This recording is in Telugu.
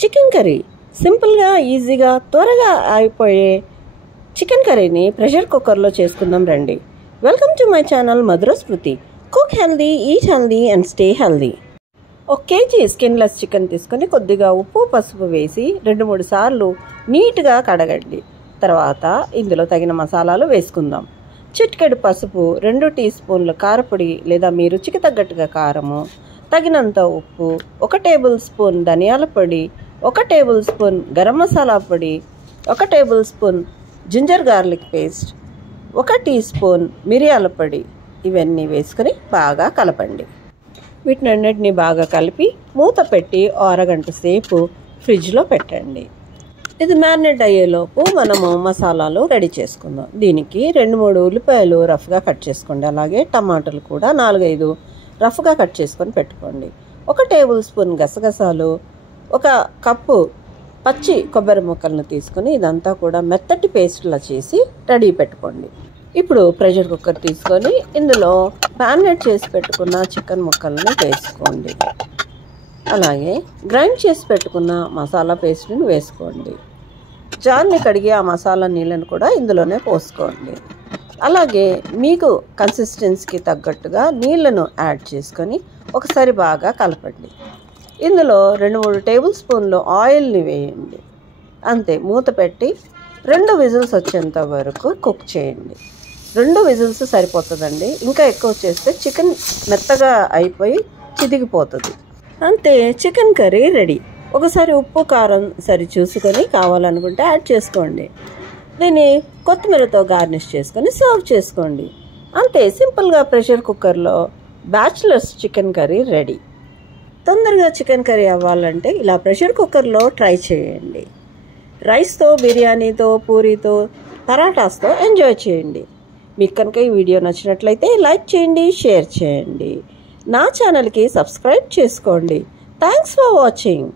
చికెన్ కర్రీ సింపుల్గా ఈజీగా త్వరగా అయిపోయే చికెన్ కర్రీని ప్రెషర్ కుక్కర్లో చేసుకుందాం రండి. Welcome to my channel Madhura Smriti. Cook healthy, eat healthy and stay healthy. 1 KG skinless chicken తీసుకొని కొద్దిగా ఉప్పు పసుపు వేసి 2-3 సార్లు నీట్గా కడగండి. తర్వాత ఇందులో తగిన మసాలాలు వేసుకుందాం. చిటికెడు పసుపు, 2 టీ స్పూన్ల కారపొడి లేదా మీ రుచికి తగ్గట్టుగా కారము, తగినంత ఉప్పు, 1 టేబుల్ స్పూన్ ధనియాల పొడి, 1 టేబుల్ స్పూన్ గరం మసాలా పొడి, 1 table spoon ginger garlic paste, 1 tea spoon మిరియాల పొడి ఇవన్నీ వేసుకొని బాగా కలపండి. వీటినన్నిటిని బాగా కలిపి మూత పెట్టి అరగంట సేపు ఫ్రిడ్జ్లో పెట్టండి. ఇది మ్యారినేట్ అయ్యేలోపు మనము మసాలాలు రెడీ చేసుకుందాం. దీనికి 2-3 ఉల్లిపాయలు రఫ్గా కట్ చేసుకోండి. అలాగే టమాటాలు కూడా 4-5 రఫ్గా కట్ చేసుకొని పెట్టుకోండి. 1 టేబుల్ స్పూన్ గసగసాలు, 1 కప్పు పచ్చి కొబ్బరి ముక్కలను తీసుకొని ఇదంతా కూడా మెత్తటి పేస్ట్లా చేసి రెడీ పెట్టుకోండి. ఇప్పుడు ప్రెషర్ కుక్కర్ తీసుకొని ఇందులో మ్యారినేట్ చేసి పెట్టుకున్న చికెన్ ముక్కలను వేసుకోండి. అలాగే గ్రైండ్ చేసి పెట్టుకున్న మసాలా పేస్ట్ని వేసుకోండి. జార్ని కడిగి ఆ మసాలా నీళ్ళను కూడా ఇందులోనే పోసుకోండి. అలాగే మీకు కన్సిస్టెన్సీకి తగ్గట్టుగా నీళ్లను యాడ్ చేసుకొని ఒకసారి బాగా కలపండి. ఇందులో 2-3 టేబుల్ స్పూన్లు ఆయిల్ని వేయండి. అంతే, మూత పెట్టి 2 విజిల్స్ వచ్చేంత వరకు కుక్ చేయండి. 2 విజిల్స్ సరిపోతుందండి. ఇంకా ఎక్కువ చేస్తే చికెన్ మెత్తగా అయిపోయి చితికిపోతుంది. అంతే, చికెన్ కర్రీ రెడీ. ఒకసారి ఉప్పు కారం సరి చూసుకొని కావాలనుకుంటే యాడ్ చేసుకోండి. దీన్ని కొత్తిమీరతో గార్నిష్ చేసుకొని సర్వ్ చేసుకోండి. అంతే, సింపుల్గా ప్రెషర్ కుక్కర్లో బ్యాచిలర్స్ చికెన్ కర్రీ రెడీ. తొందరగా చికెన్ కర్రీ అవ్వాలంటే ఇలా ప్రెషర్ కుక్కర్లో ట్రై చేయండి. రైస్తో, బిర్యానీతో, పూరీతో, పరాటాస్తో ఎంజాయ్ చేయండి. మీకు కనుక ఈ వీడియో నచ్చినట్లయితే లైక్ చేయండి, షేర్ చేయండి. నా ఛానల్కి సబ్స్క్రైబ్ చేసుకోండి. Thanks for watching.